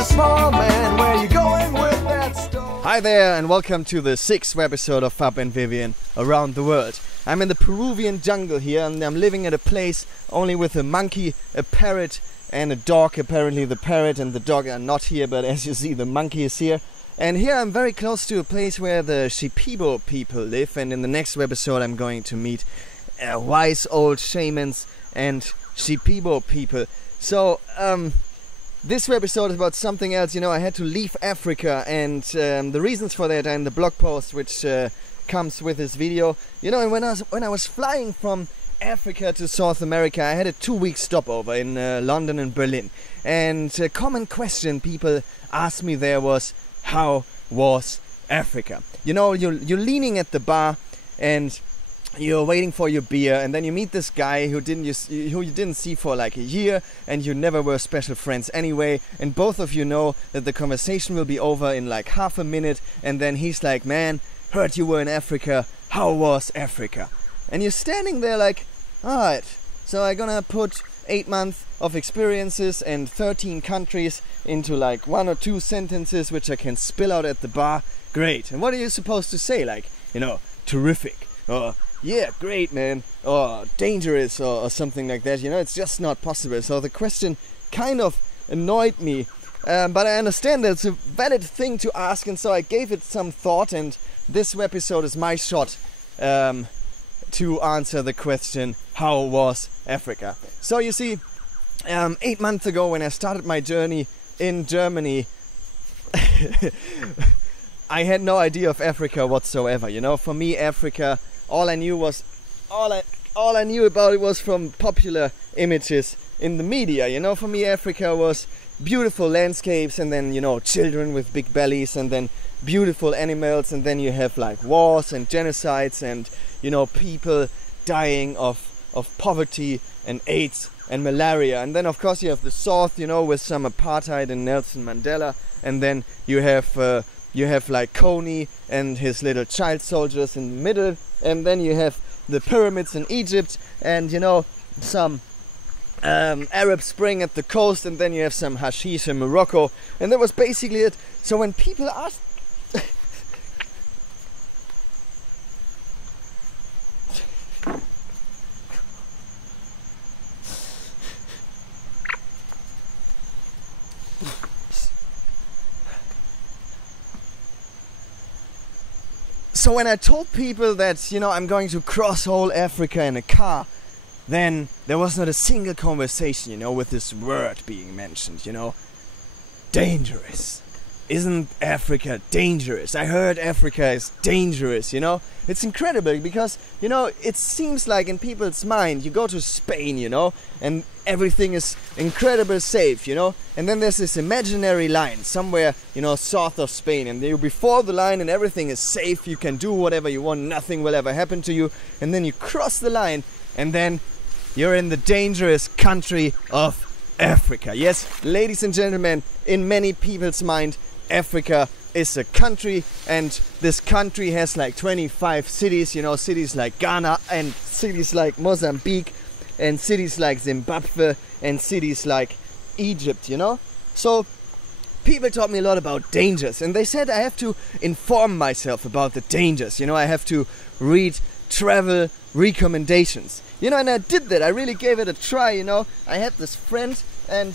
a small man. Where you going with that stone? Hi there and welcome to the 6th Webisode of Fab&Vivien around the world. I'm in the Peruvian jungle here and I'm living at a place only with a monkey, a parrot and a dog. Apparently the parrot and the dog are not here, but as you see the monkey is here. And here I'm very close to a place where the Shipibo people live, and in the next webisode I'm going to meet wise old shamans and Shipibo people. So this webisode is about something else. You know, I had to leave Africa, and the reasons for that are in the blog post which comes with this video. You know, and when I was flying from Africa to South America, I had a 2-week stopover in London and Berlin, and a common question people asked me there was, how was Africa? You know, you're leaning at the bar and you're waiting for your beer, and then you meet this guy who you didn't see for like a year, and you never were special friends anyway, and both of you know that the conversation will be over in like half a minute, and then he's like, man, heard you were in Africa, how was Africa? And you're standing there like, alright, so I'm gonna put 8 months of experiences and 13 countries into like 1 or 2 sentences which I can spill out at the bar. Great. And what are you supposed to say? Like, you know, terrific, or yeah, great man, or dangerous, or something like that. You know, it's just not possible. So the question kind of annoyed me, but I understand that it's a valid thing to ask, and so I gave it some thought, and this episode is my shot to answer the question, how was Africa? So you see, 8 months ago when I started my journey in Germany, I had no idea of Africa whatsoever. You know, for me Africa, all I knew about it was from popular images in the media. You know, for me Africa was beautiful landscapes, and then, you know, children with big bellies, and then beautiful animals, and then you have like wars and genocides, and, you know, people dying of poverty and AIDS and malaria. And then of course you have the South, you know, with some apartheid and Nelson Mandela, and then you have like Coney and his little child soldiers in the middle, and then you have the pyramids in Egypt, and, you know, some Arab Spring at the coast, and then you have some hashish in Morocco, and that was basically it. So when people asked So when I told people that, you know, I'm going to cross whole Africa in a car, then there was not a single conversation, you know, with this word being mentioned, you know. Dangerous. Isn't Africa dangerous? I heard Africa is dangerous, you know. It's incredible because, you know, it seems like in people's mind, you go to Spain, you know, and everything is incredibly safe, you know. And then there's this imaginary line somewhere, you know, south of Spain, and you're before the line and everything is safe, you can do whatever you want, nothing will ever happen to you. And then you cross the line and then you're in the dangerous country of Africa. Yes, ladies and gentlemen, in many people's mind, Africa is a country, and this country has like 25 cities, you know, cities like Ghana, and cities like Mozambique, and cities like Zimbabwe, and cities like Egypt, you know. So people taught me a lot about dangers, and they said I have to inform myself about the dangers, you know, I have to read travel recommendations, you know, and I did that. I really gave it a try, you know. I had this friend, and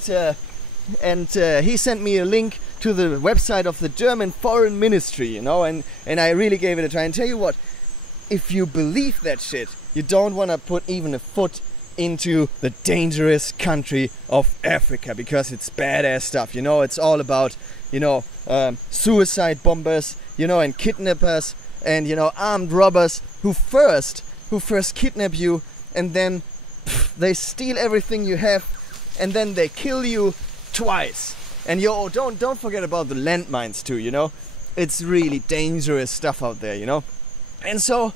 he sent me a link to the website of the German Foreign Ministry, you know, and I really gave it a try. And tell you what, if you believe that shit, you don't want to put even a foot into the dangerous country of Africa, because it's badass stuff, you know. It's all about, you know, suicide bombers, you know, and kidnappers, and, you know, armed robbers who first kidnap you, and then they steal everything you have, and then they kill you twice. And yo, don't forget about the landmines too, you know. It's really dangerous stuff out there, you know. And so,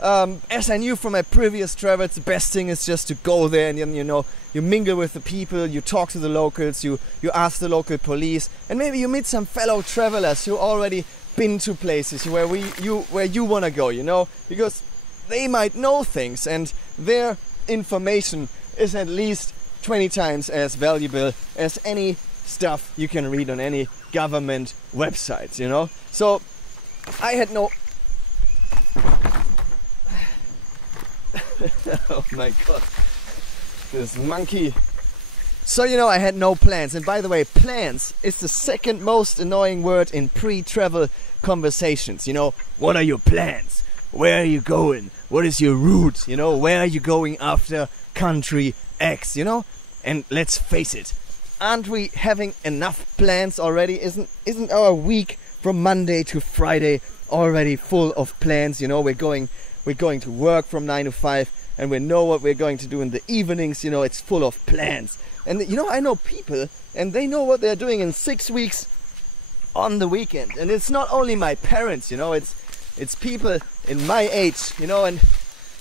as I knew from my previous travels, the best thing is just to go there, and then, you know, you mingle with the people, you talk to the locals, you ask the local police, and maybe you meet some fellow travelers who already been to places where you want to go, you know, because they might know things, and their information is at least 20 times as valuable as any stuff you can read on any government websites, you know. So I had no oh my god, this monkey. So, you know, I had no plans. And by the way, plans is the second most annoying word in pre-travel conversations. You know, what are your plans? Where are you going? What is your route? You know, where are you going after country X, you know? And let's face it, aren't we having enough plans already? Isn't our week from Monday to Friday already full of plans? You know, we're going to work from 9 to 5 and we know what we're going to do in the evenings. You know, it's full of plans. And you know, I know people and they know what they're doing in 6 weeks on the weekend. And it's not only my parents, you know, it's people in my age, you know. And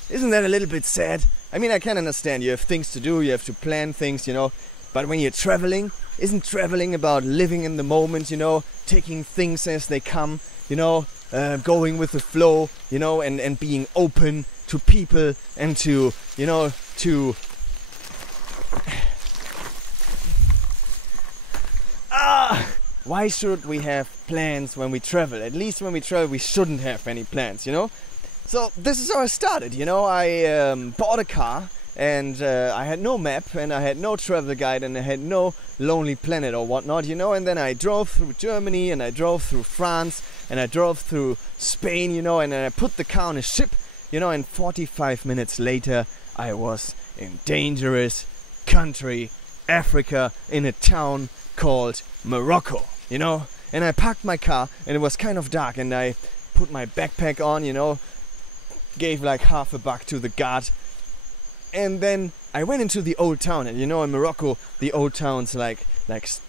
isn't that a little bit sad? I mean, I can understand you have things to do, you have to plan things, you know. But when you're traveling, isn't traveling about living in the moment, you know, taking things as they come, you know, going with the flow, you know, and being open to people and to, you know, to why should we have plans when we travel? At least when we travel, we shouldn't have any plans, you know? So this is how I started, you know. I bought a car and I had no map and I had no travel guide and I had no Lonely Planet or whatnot, you know. And then I drove through Germany and I drove through France and I drove through Spain, you know. And then I put the car on a ship, you know, and 45 minutes later I was in dangerous country, Africa, in a town called Morocco, you know. And I parked my car and it was kind of dark and I put my backpack on, you know, gave like $50 to the guard, and then I went into the old town. And you know, in Morocco the old town's like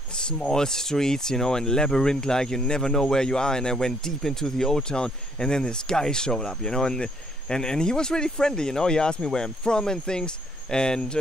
small streets, you know, and labyrinth, like you never know where you are. And I went deep into the old town and then this guy showed up, you know, and he was really friendly, you know. He asked me where I'm from and things. And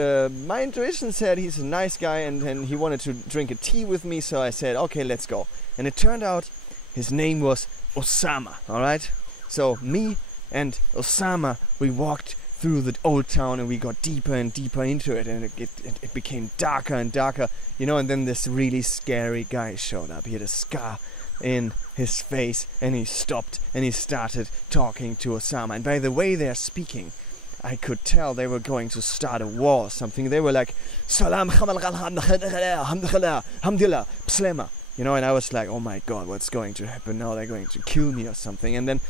my intuition said he's a nice guy and he wanted to drink a tea with me, so I said, okay, let's go. And it turned out his name was Osama, alright? So me and Osama, we walked through the old town and we got deeper and deeper into it, and it became darker and darker, you know. And then this really scary guy showed up. He had a scar in his face and he stopped and he started talking to Osama. And by the way they're speaking, I could tell they were going to start a war or something. They were like, Salam, Alhamdulillah, Pslema. You know, and I was like, oh my god, what's going to happen now? They're going to kill me or something. And then,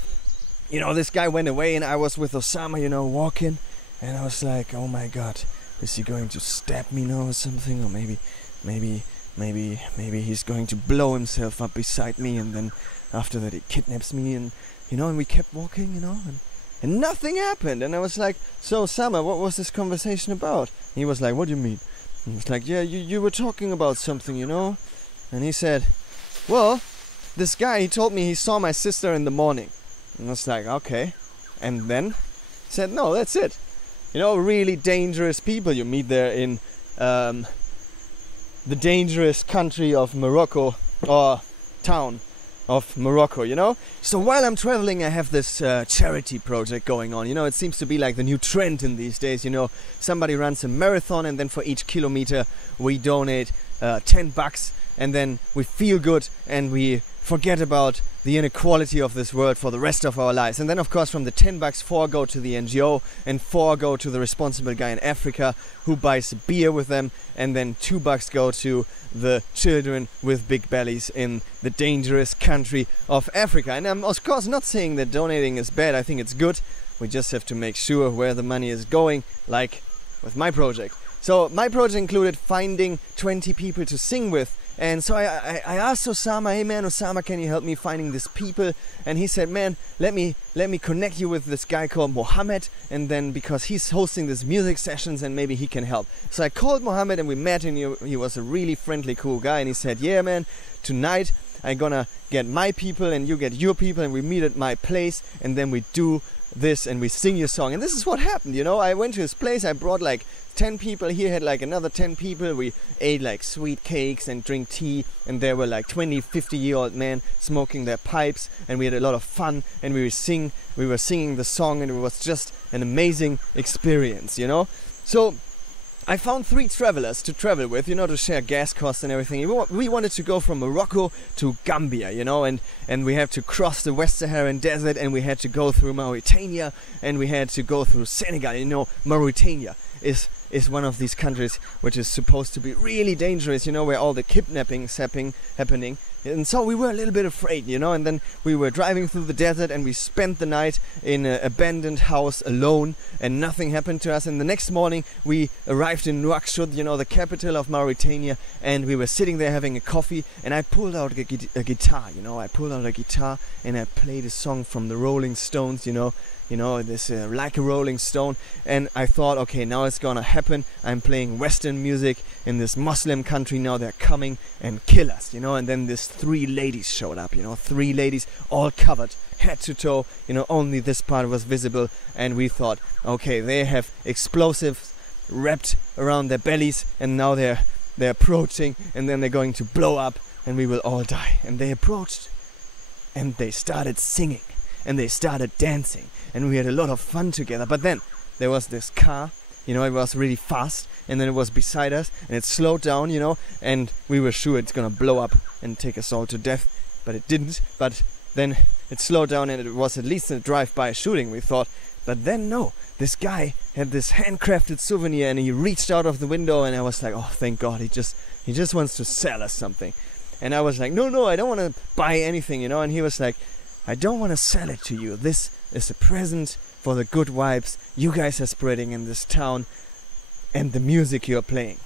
you know, this guy went away and I was with Osama, you know, walking. And I was like, oh my god, is he going to stab me now or something? Or maybe he's going to blow himself up beside me. And then after that he kidnaps me. And, you know, and we kept walking, you know, and nothing happened. And I was like, so Osama, what was this conversation about? And he was like, what do you mean? And I was like, yeah, you were talking about something, you know. And he said, well, this guy, he told me he saw my sister in the morning. And I was like, okay. And then he said, no, that's it. You know, really dangerous people you meet there in the dangerous country of Morocco, or town of Morocco, you know. So while I'm traveling, I have this charity project going on. You know, it seems to be like the new trend in these days. You know, somebody runs a marathon and then for each kilometer we donate $10, and then we feel good and we forget about the inequality of this world for the rest of our lives. And then of course from the $10, 4 go to the NGO and 4 go to the responsible guy in Africa who buys a beer with them, and then $2 go to the children with big bellies in the dangerous country of Africa. And I'm of course not saying that donating is bad. I think it's good. We just have to make sure where the money is going, like with my project. So my project included finding 20 people to sing with. And so I asked Osama, hey man, Osama, can you help me finding these people? And he said, man, let me connect you with this guy called Mohammed, and then because he's hosting these music sessions and maybe he can help. So I called Mohammed and we met, and he was a really friendly, cool guy. And he said, yeah man, tonight I'm gonna get my people and you get your people and we meet at my place and then we do this and we sing your song. And this is what happened, you know. I went to his place, I brought like 10 people, he had like another 10 people. We ate like sweet cakes and drink tea, and there were like 20-50-year-old men smoking their pipes, and we had a lot of fun, and we were singing the song, and it was just an amazing experience, you know. So I found 3 travelers to travel with, you know, to share gas costs and everything. We wanted to go from Morocco to Gambia, you know, and we had to cross the West Saharan desert, and we had to go through Mauritania, and we had to go through Senegal. You know, Mauritania is one of these countries which is supposed to be really dangerous, you know, where all the kidnappings happening. And so we were a little bit afraid, you know, and then we were driving through the desert, and we spent the night in an abandoned house alone, and nothing happened to us. And the next morning we arrived in Nouakchott, you know, the capital of Mauritania, and we were sitting there having a coffee, and I pulled out a guitar, you know, and I played a song from the Rolling Stones, you know, this Like a Rolling Stone. And I thought, okay, now it's gonna happen. I'm playing Western music in this Muslim country. Now they're coming and kill us, you know. And then these 3 ladies showed up, you know, 3 ladies all covered head to toe, you know, only this part was visible. And we thought, okay, they have explosives wrapped around their bellies, and now they're approaching, and then they're going to blow up, and we will all die. And they approached, and they started singing, and they started dancing, and we had a lot of fun together. But then there was this car, you know, it was really fast, and then it was beside us, and it slowed down, you know, and we were sure it's gonna blow up and take us all to death, but it didn't. But then it slowed down, and it was at least a drive-by shooting, we thought. But then no, this guy had this handcrafted souvenir, and he reached out of the window, and I was like, oh, thank God, he just wants to sell us something. And I was like, no, I don't want to buy anything, you know. And he was like, I don't want to sell it to you. This is a present for the good vibes you guys are spreading in this town and the music you're playing.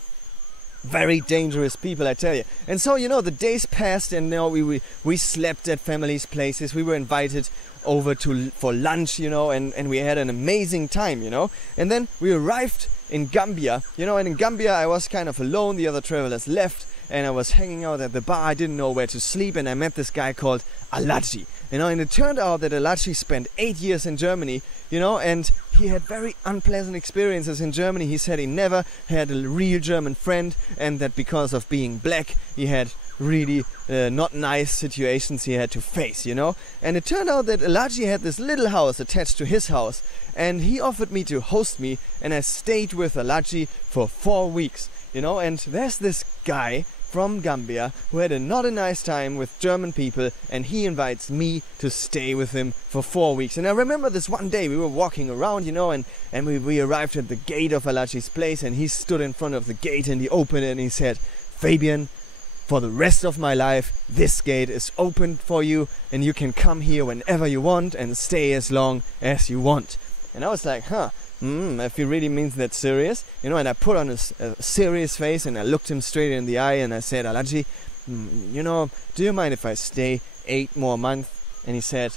Very dangerous people, I tell you. And so, you know, the days passed, and now we slept at families' places. We were invited over for lunch, you know, and we had an amazing time, you know. And then we arrived in Gambia, you know, and in Gambia I was kind of alone. The other travelers left, and I was hanging out at the bar. I didn't know where to sleep, and I met this guy called Alaji, you know. And it turned out that Alaji spent 8 years in Germany, you know, and he had very unpleasant experiences in Germany. He said he never had a real German friend, and that because of being black he had really not nice situations he had to face, you know. And it turned out that Alaji had this little house attached to his house, and he offered me to host me, and I stayed with Alaji for 4 weeks, you know. And there's this guy from Gambia who had not a nice time with German people, and he invites me to stay with him for 4 weeks. And I remember this one day we were walking around, you know, and we arrived at the gate of Alaji's place, and he stood in front of the gate, and he opened it, and he said, Fabian, for the rest of my life this gate is open for you, and you can come here whenever you want and stay as long as you want. And I was like, if he really means that serious, you know. And I put on a serious face, and I looked him straight in the eye, and I said, Alaji, you know, do you mind if I stay 8 more months? And he said,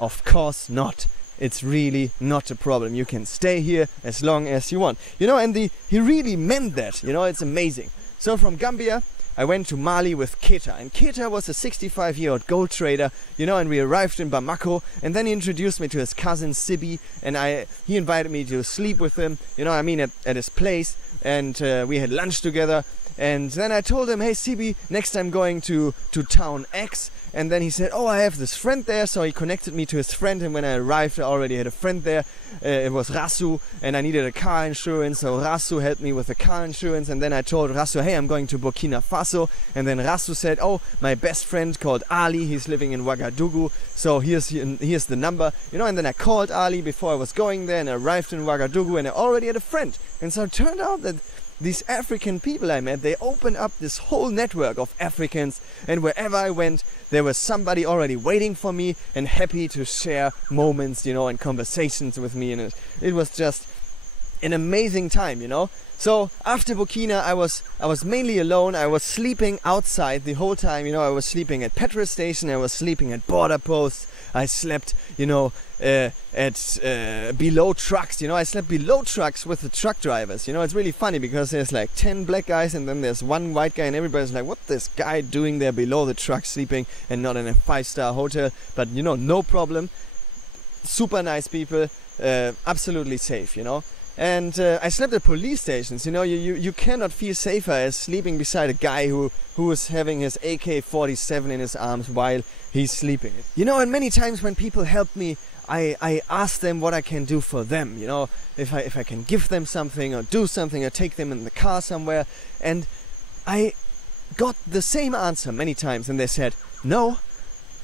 of course not. It's really not a problem. You can stay here as long as you want, you know. And he really meant that, you know. It's amazing. So from Gambia I went to Mali with Keta, and Keta was a 65-year-old gold trader, you know. And we arrived in Bamako, and then he introduced me to his cousin Sibi, and he invited me to sleep with him, you know, I mean at his place, and we had lunch together. And then I told him, hey Sibi, next I'm going to town X. And then he said, oh, I have this friend there. So he connected me to his friend, and when I arrived I already had a friend there. It was Rasu, and I needed a car insurance, so Rasu helped me with the car insurance. And then I told Rasu, hey, I'm going to Burkina Faso. And then Rasu said, oh, my best friend called Ali, he's living in Ouagadougou, so here's the number, you know. And then I called Ali before I was going there, and I arrived in Ouagadougou, and I already had a friend. And so it turned out that these African people I met, they opened up this whole network of Africans, and wherever I went there was somebody already waiting for me and happy to share moments, you know, and conversations with me. And it was just an amazing time, you know. So after Burkina I was mainly alone. I was sleeping outside the whole time, you know. I was sleeping at petrol station, I was sleeping at border posts, I slept, you know, below trucks, you know. I slept below trucks with the truck drivers, you know. It's really funny because there's like 10 black guys and then there's one white guy, and everybody's like, what's this guy doing there below the truck sleeping and not in a 5-star hotel? But you know, no problem, super nice people, absolutely safe, you know. And I slept at police stations, you know. You cannot feel safer as sleeping beside a guy who is having his AK-47 in his arms while he's sleeping, you know. And many times when people helped me I ask them what I can do for them, you know, if I can give them something or do something or take them in the car somewhere. And I got the same answer many times, and they said, no,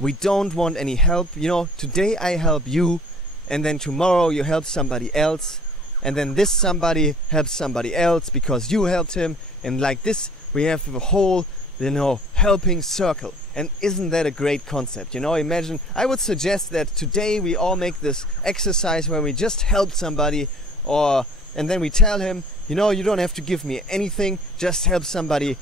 we don't want any help. You know, today I help you, and then tomorrow you help somebody else, and then this somebody helps somebody else because you helped him, and like this we have a whole, you know, helping circle. And isn't that a great concept? You know, imagine, I would suggest that today we all make this exercise where we just help somebody, and then we tell him, you know, you don't have to give me anything, just help somebody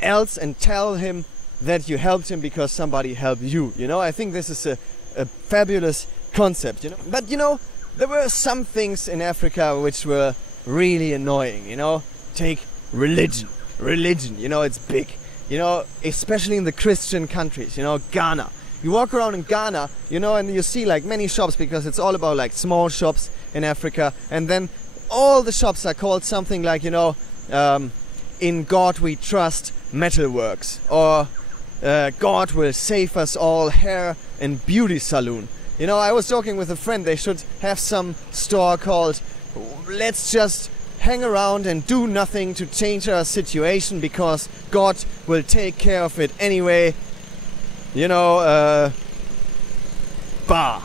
else and tell him that you helped him because somebody helped you. You know, I think this is a fabulous concept, you know. But you know, there were some things in Africa which were really annoying, you know. Take religion. Religion, you know, it's big. You know, especially in the Christian countries, you know, Ghana. You walk around in Ghana, you know, and you see like many shops, because it's all about like small shops in Africa. And then all the shops are called something like, you know, in God we trust metalworks, or God will save us all hair and beauty salon. You know, I was talking with a friend, they should have some store called let's just hang around and do nothing to change our situation because God will take care of it anyway. You know, bar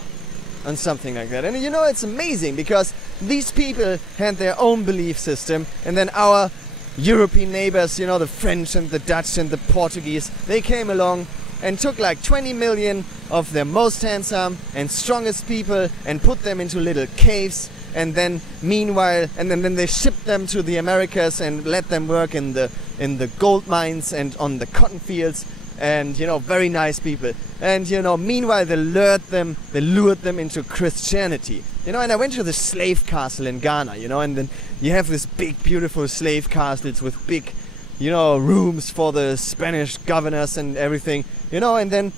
and something like that. And you know, it's amazing because these people had their own belief system, and then our European neighbors, you know, the French and the Dutch and the Portuguese, they came along and took like 20 million of their most handsome and strongest people and put them into little caves. And then meanwhile, and then they shipped them to the Americas and let them work in the gold mines and on the cotton fields, and you know, very nice people. And you know, meanwhile they lured them into Christianity. You know, and I went to the slave castle in Ghana, you know, and then you have this big beautiful slave castles with big, you know, rooms for the Spanish governors and everything, you know. And then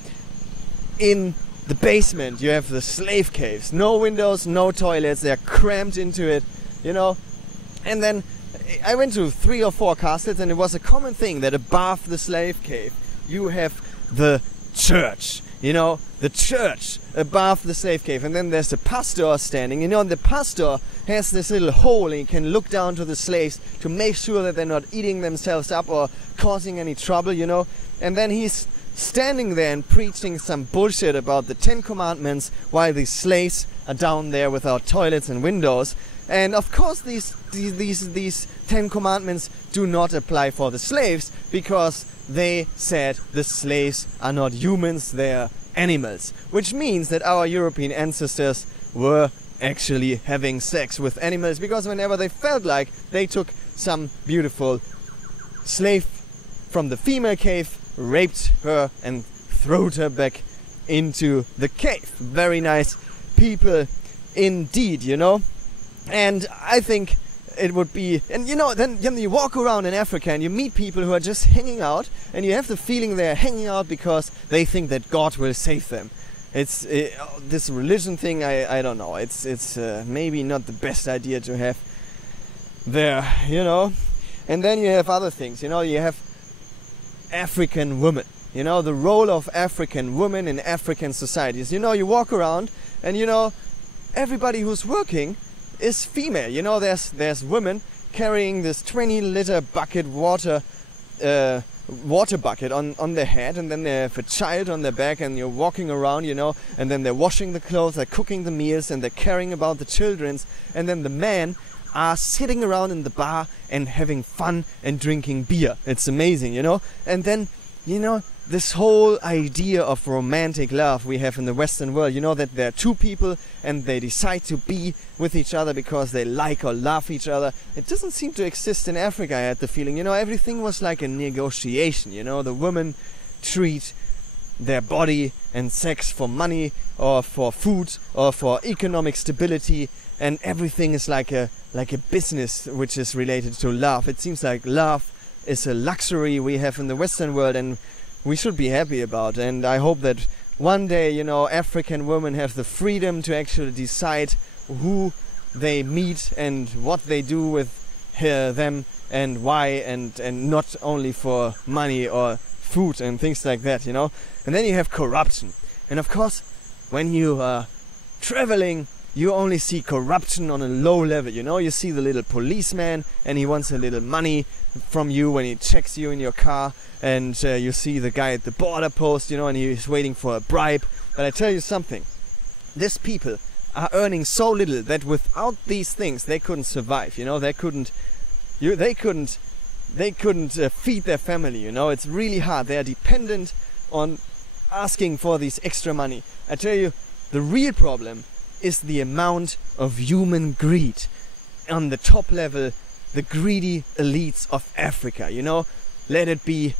in the basement you have the slave caves, no windows, no toilets, they're crammed into it, you know. And then I went to 3 or 4 castles, and it was a common thing that above the slave cave you have the church, you know, the church above the slave cave. And then there's the pastor standing, you know, and the pastor has this little hole, and he can look down to the slaves to make sure that they're not eating themselves up or causing any trouble, you know. And then he's standing there and preaching some bullshit about the 10 Commandments while these slaves are down there without toilets and windows. And of course these 10 Commandments do not apply for the slaves, because they said the slaves are not humans, they're animals. Which means that our European ancestors were actually having sex with animals, because whenever they felt like, they took some beautiful slave from the female cave, raped her and throwed her back into the cave. Very nice people indeed, you know. And I think it would be, and you know, then you walk around in Africa and you meet people who are just hanging out, and you have the feeling they're hanging out because they think that God will save them. It's this religion thing, I don't know, it's maybe not the best idea to have there, you know. And then you have other things, you know, you have African women, you know, the role of African women in African societies. You know, you walk around and you know, everybody who's working is female. You know, there's women carrying this 20-liter bucket water bucket on their head, and then they have a child on their back, and you're walking around, you know, and then they're washing the clothes, they're cooking the meals, and they're caring about the children's, and then the men are sitting around in the bar and having fun and drinking beer. It's amazing, you know. And then, you know, this whole idea of romantic love we have in the Western world, you know, that there are two people and they decide to be with each other because they like or love each other. It doesn't seem to exist in Africa, I had the feeling. You know, everything was like a negotiation, you know. The women treat their body and sex for money or for food or for economic stability, and everything is like a business which is related to love. It seems like love is a luxury we have in the Western world, and we should be happy about. And I hope that one day, you know, African women have the freedom to actually decide who they meet and what they do with them and why, and not only for money or food and things like that, you know. And then you have corruption. And of course, when you traveling, you only see corruption on a low level, you know. You see the little policeman and he wants a little money from you when he checks you in your car, and you see the guy at the border post, you know, and he's waiting for a bribe. But I tell you something, these people are earning so little that without these things they couldn't survive, you know. They couldn't feed their family, you know. It's really hard. They are dependent on asking for this extra money. I tell you, the real problem is the amount of human greed on the top level, the greedy elites of Africa, you know. Let it be,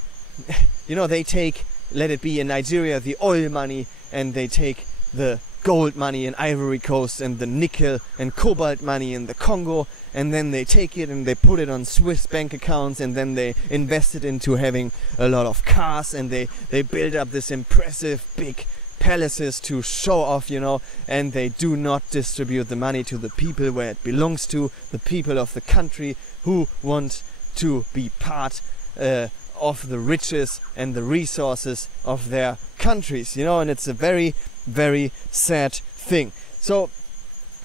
you know, let it be in Nigeria the oil money, and they take the gold money in Ivory Coast and the nickel and cobalt money in the Congo, and then they take it and they put it on Swiss bank accounts, and then they invest it into having a lot of cars, and they build up this impressive big palaces to show off, you know, and they do not distribute the money to the people where it belongs to, the people of the country who want to be part of the riches and the resources of their countries, you know. And it's a very, very sad thing. So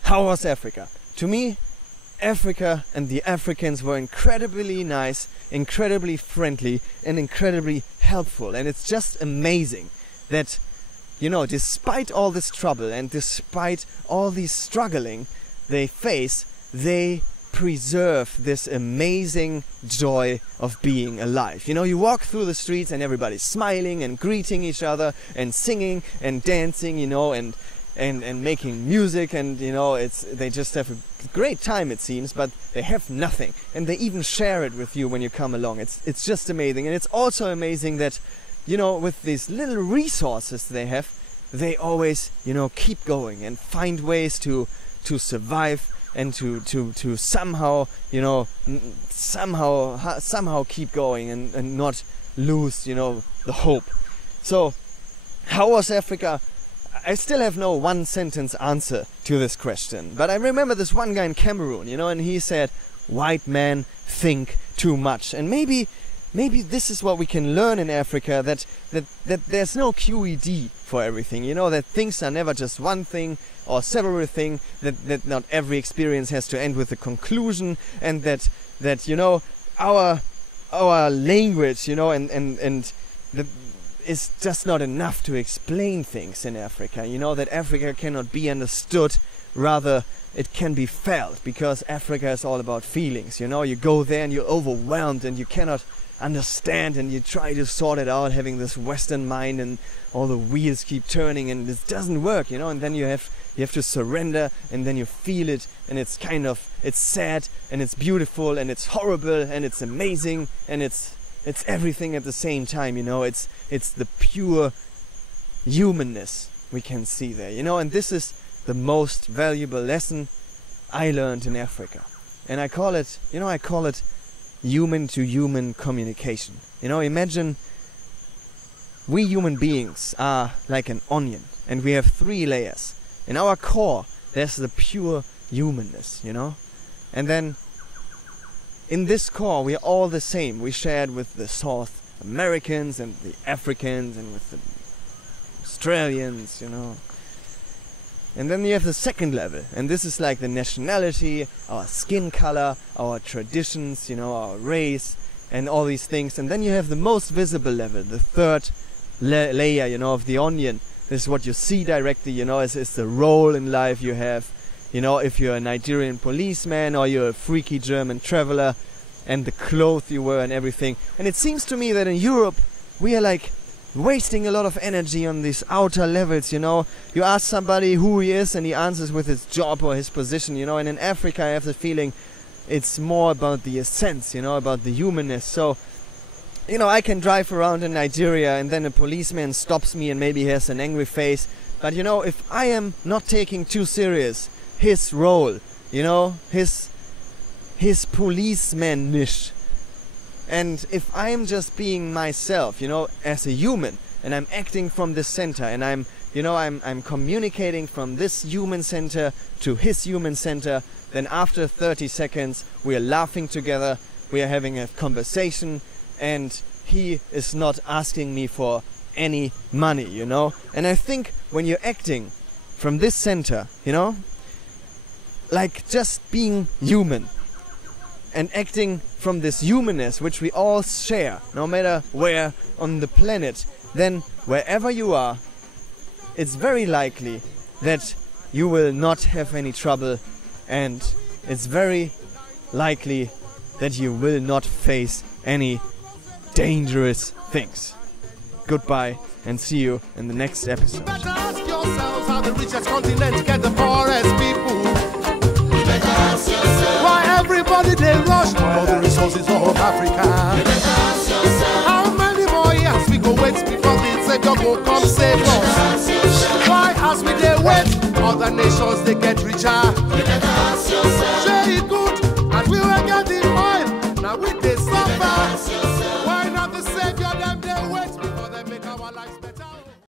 how was Africa? To me, Africa and the Africans were incredibly nice, incredibly friendly, and incredibly helpful. And it's just amazing that, you know, despite all this trouble and despite all this struggling they face, they preserve this amazing joy of being alive. You know, you walk through the streets and everybody's smiling and greeting each other and singing and dancing, you know, and making music, and, you know, they just have a great time, it seems, but they have nothing, and they even share it with you when you come along. It's just amazing. And it's also amazing that, you know, with these little resources they have, they always, you know, keep going and find ways to survive and to somehow, you know, somehow keep going and not lose, you know, the hope. So how was Africa? I still have no one sentence answer to this question, but I remember this one guy in Cameroon, you know, and he said, white men think too much. And maybe this is what we can learn in Africa, that there's no QED for everything, you know, that things are never just one thing or several things, that not every experience has to end with a conclusion, and that you know, our language, you know, and is just not enough to explain things in Africa, you know, that Africa cannot be understood, rather it can be felt, because Africa is all about feelings, you know. You go there and you're overwhelmed and you cannot understand, and you try to sort it out, having this Western mind, and all the wheels keep turning and it doesn't work, you know. And then you have to surrender, and then you feel it, and it's sad, and it's beautiful, and it's horrible, and it's amazing, and it's everything at the same time, you know. It's the pure humanness we can see there, you know. And this is the most valuable lesson I learned in Africa, and I call it human to human communication. You know, imagine we human beings are like an onion, and we have 3 layers. In our core there's the pure humanness, you know, and then in this core we are all the same. We share it with the South Americans and the Africans and with the Australians, you know. And then you have the second level, and this is like the nationality, our skin color, our traditions, you know, our race, and all these things. And then you have the most visible level, the third layer, you know, of the onion. This is what you see directly, you know, it's the role in life you have. You know, if you're a Nigerian policeman or you're a freaky German traveler, and the clothes you wear and everything. And it seems to me that in Europe we are like wasting a lot of energy on these outer levels, you know. You ask somebody who he is and he answers with his job or his position, you know. And in Africa I have the feeling it's more about the essence, you know, about the humanness. So, you know, I can drive around in Nigeria and then a policeman stops me and maybe he has an angry face. But, you know, if I am not taking too serious his role, you know, his policeman-ish, and if I am just being myself, you know, as a human, and I'm acting from this center, and I'm communicating from this human center to his human center, then after 30 seconds we are laughing together, we are having a conversation, and he is not asking me for any money, you know. And I think when you're acting from this center, you know? Like just being human and acting from this humanness which we all share, no matter where on the planet, then wherever you are, it's very likely that you will not have any trouble, and it's very likely that you will not face any dangerous things. Goodbye, and see you in the next episode. Better ask yourselves how the richest continent get the poorest people. Why everybody they rush for the resources of Africa? How many more years we go wait before the Savior go come save us? Why as we they wait, other nations they get richer? Say it good, and we will get the oil. Now we they suffer.